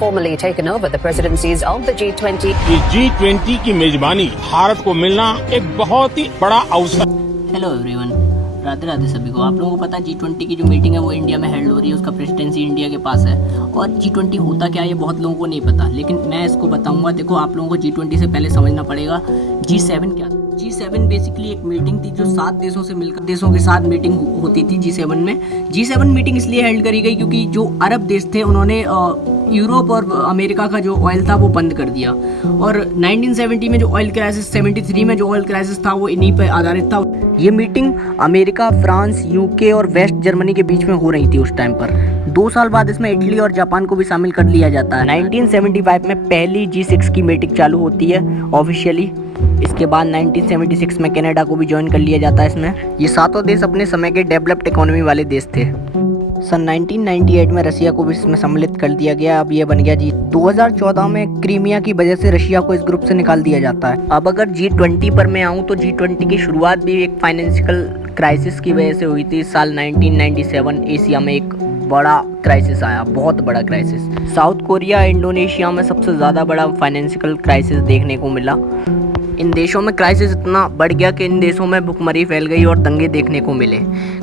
formally taken over the presidencies of the G20. ये G20 की मेजबानी भारत को मिलना एक बहुत ही बड़ा अवसर। हेलो एवरीवन, राधे राधे सभी को। आप लोगों को पता है G20 की जो मीटिंग है वो इंडिया में हेल्ड हो रही है, उसका प्रेसिडेंसी इंडिया के पास है। और G20 होता क्या है ये बहुत लोगों को नहीं पता, लेकिन मैं इसको बताऊंगा। देखो, आप लोगों को G20 से पहले समझना पड़ेगा G7 क्या था। G7 बेसिकली एक मीटिंग थी जो 7 देशों से मिलकर देशों के साथ मीटिंग होती थी G7 में। G7 मीटिंग इसलिए हेल्ड करी गई क्योंकि जो अरब देश थे उन्होंने यूरोप और अमेरिका का जो ऑयल था वो बंद कर दिया। और 1970 में जो ऑयल क्राइसिस, 73 में जो ऑयल क्राइसिस था वो इन्हीं पर आधारित था। ये मीटिंग अमेरिका, फ्रांस, यूके और वेस्ट जर्मनी के बीच में हो रही थी उस टाइम पर। 2 साल बाद इसमें इटली और जापान को भी शामिल कर लिया जाता है। 1975 में पहली G6 की मीटिंग चालू होती है ऑफिशियली। इसके बाद 1976 में कनाडा को भी ज्वाइन कर लिया जाता है इसमें। ये सातों देश अपने समय के डेवलप्ड इकोनॉमी वाले देश थे। सन 1998 में रशिया को भी इसमें सम्मिलित कर दिया गया। अब ये बन गया जी। 2014 में क्रीमिया की वजह से रशिया को इस ग्रुप से निकाल दिया जाता है। अब अगर G20 पर मैं आऊँ तो G20 की शुरुआत भी एक फाइनेंशियल क्राइसिस की वजह से हुई थी। साल 1997 एशिया में एक बड़ा क्राइसिस आया, बहुत बड़ा क्राइसिस। साउथ कोरिया, इंडोनेशिया में सबसे ज़्यादा बड़ा फाइनेंशियल क्राइसिस देखने को मिला। इन देशों में क्राइसिस इतना बढ़ गया कि इन देशों में भुखमरी फैल गई और दंगे देखने को मिले।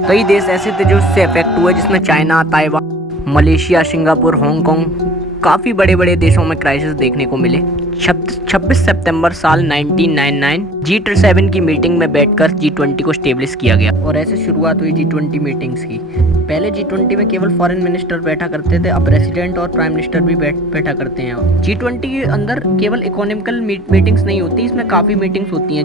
कई देश ऐसे थे जो इससे अफेक्ट हुए, जिसमें China, Taiwan, Malaysia, Singapore, Hong Kong, काफ़ी बड़े बड़े देशों में क्राइसिस देखने को मिले। 26 सितंबर साल 1999 G7 की मीटिंग में बैठकर G20 को स्टेब्लिश किया गया और ऐसे शुरुआत हुई G20 मीटिंग्स की। पहले G20 में केवल फॉरेन मिनिस्टर बैठा करते थे, अब प्रेसिडेंट और प्राइम मिनिस्टर भी बैठा करते हैं। G20 के अंदर केवल इकोनॉमिकल मीटिंग्स नहीं होती, इसमें काफ़ी मीटिंग्स होती हैं।